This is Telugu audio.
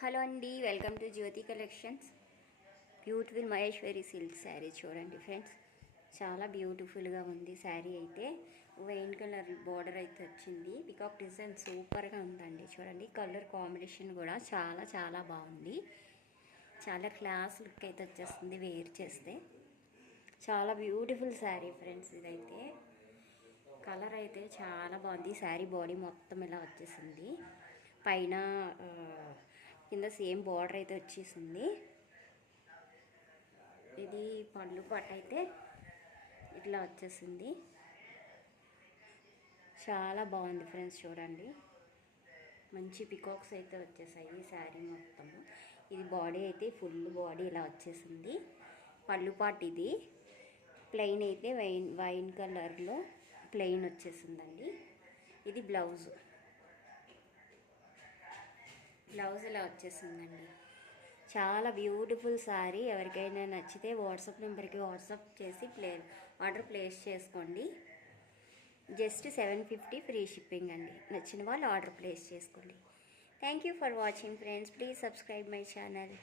హలో అండి, welcome to Jyothi collections. Beautiful Maheshwari silk sari చూడండి ఫ్రెండ్స్. చాలా బ్యూటిఫుల్గా ఉంది శారీ. అయితే వైన్ కలర్ బార్డర్ అయితే వచ్చింది. పికాక్ డిజైన్ సూపర్గా ఉందండి. చూడండి కలర్ కాంబినేషన్ కూడా చాలా చాలా బాగుంది. చాలా క్లాస్ లుక్ అయితే వచ్చేస్తుంది వేర్ చేస్తే. చాలా బ్యూటిఫుల్ శారీ ఫ్రెండ్స్. ఇదైతే కలర్ అయితే చాలా బాగుంది. శారీ బాడీ మొత్తం ఇలా వచ్చేసింది. పైన కింద సేమ్ బార్డర్ అయితే వచ్చేసింది. ఇది పళ్ళు పట్టు అయితే ఇట్లా వచ్చేసింది. చాలా బాగుంది ఫ్రెండ్స్. చూడండి మంచి పికాక్స్ అయితే వచ్చేసాయి ఈ శారీ మొత్తము. ఇది బాడీ అయితే ఫుల్ బాడీ ఇలా వచ్చేసింది. పళ్ళు పాటు ఇది ప్లెయిన్ అయితే వైన్ కలర్లో ప్లెయిన్ వచ్చేసిందండి. ఇది బ్లౌజ్ ఇలా వచ్చేసిందండి. చాలా బ్యూటిఫుల్ శారీ. ఎవరికైనా నచ్చితే వాట్సాప్ నెంబర్కి వాట్సాప్ చేసి ఆర్డర్ ప్లేస్ చేసుకోండి. జస్ట్ 750 ఫ్రీ షిప్పింగ్ అండి. నచ్చిన వాళ్ళు ఆర్డర్ ప్లేస్ చేసుకోండి. Thank you for watching friends. Please subscribe my channel.